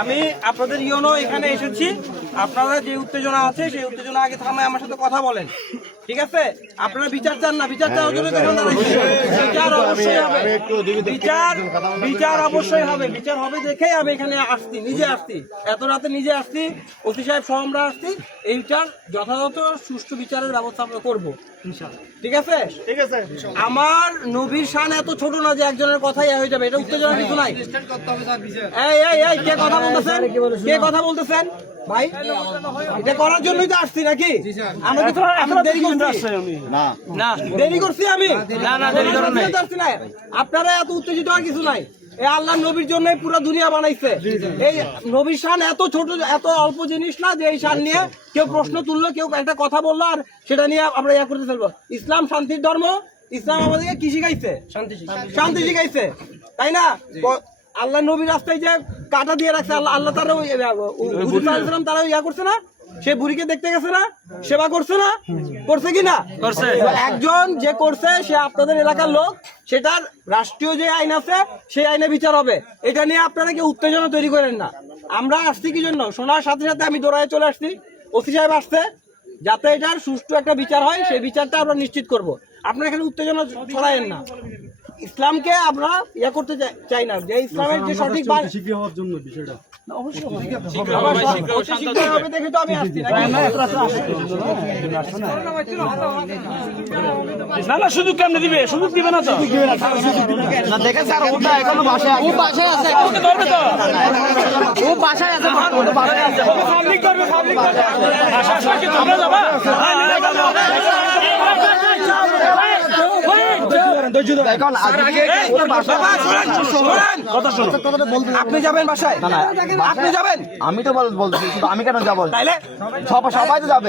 আমি আপনাদের ইউনো এখানে এসেছি। আপনারা যে উত্তেজনা আছে, সেই উত্তেজনা আগে থামায় আমার সাথে কথা বলেন। ঠিক আছে? আপনারা বিচার চান না বিচার চাওয়ার জন্য দাঁড়াইছি। বিচার অবশ্যই হবে। বিচার বিচার অবশ্যই হবে। বিচার হবে দেখেই আমি এখানে আসছি নিজে আসছি। এত রাতে নিজে আসছি ওসি সাহেব সহ আমরা আসছি। এই বিচার যথাযথ সুষ্ঠু বিচারের ব্যবস্থা আমরা করব। ঠিক আছে? ঠিক আছে আমার নবীর শান এত ছোট না যে একজনের কথাই হয়ে যাবে। এটা উত্তেজনার কিছু নাই। এই এই এই কে কথা বলতেছেন? কে কথা বলতেছেন? ভাই এটা করার জন্যই তো আসছি নাকি? আমি তো দেরি করছি। না। দেরি করছি আমি? না না দেরি করেন নাই। আসছি না। আপনারা এত উত্তেজিত আর কিছু নাই। এই আল্লাহ নবীর জন্য পুরো দুনিয়া বানাইছে। এই নবীর শান এত ছোট এত অল্প জিনিস না যে এই শান নিয়ে কেউ প্রশ্ন তুললো কেউ একটা কথা বলল আর সেটা নিয়ে আমরা ইয়া করতে ফেলব ইসলাম শান্তির ধর্ম ইসলাম আমাদেরকে কি শিখাইছে? শান্তি শান্তি শিখাইছে। তাই না? আল্লাহ নবীর রাস্তায় যে কাটা দিয়ে রাখছে আল্লাহ আল্লাহ তারা ওয়াসাল্লাম তারা ইয়া করছে না? সে বুড়িকে দেখতে গেছে না? সেবা করছে না? করছে কি না? করছে। একজন যে করছে সে আপনাদের এলাকার লোক সেটার রাষ্ট্রীয় যে আইন আছে সেই আইনে বিচার হবে। এটা নিয়ে আপনারা কি উত্তেজনা তৈরি করেন না। আমরা আসছি কি জন্য? শোনার সাথে সাথে আমি দৌড়ায় চলে আসছি। ওসি সাহেব আসছে যাতে এটার সুষ্ঠু একটা বিচার হয় সেই বিচারটা আমরা নিশ্চিত করব। আপনারা এখানে উত্তেজনা ছড়ায়েন না। ইসলামকে আমরা ইয়া করতে চাই- না। যে ইসলামের যে সঠিক হওয়ার জন্য বিষয়টা। আবার অতি শীঘ্র হবে। দেখে তো আমি আসছি নাকি? না না সুযোগ কেমনে দিবে? সুযোগ দিবে না তো। দেখেন স্যার ওটা এখনও বাসায় আছে। ওকে ধরবে তো পাবলিক করবে পাবলিক করবে। আশা আশা কি তোমরা যাবা এখন আগে ওর বাসায় বাবা, শোনেন, শোনেন। আপনি যাবেন বাসায়? আপনি যাবেন? আমি তো বল বলছি আমি কেন যাব? সবাই তো যাবে।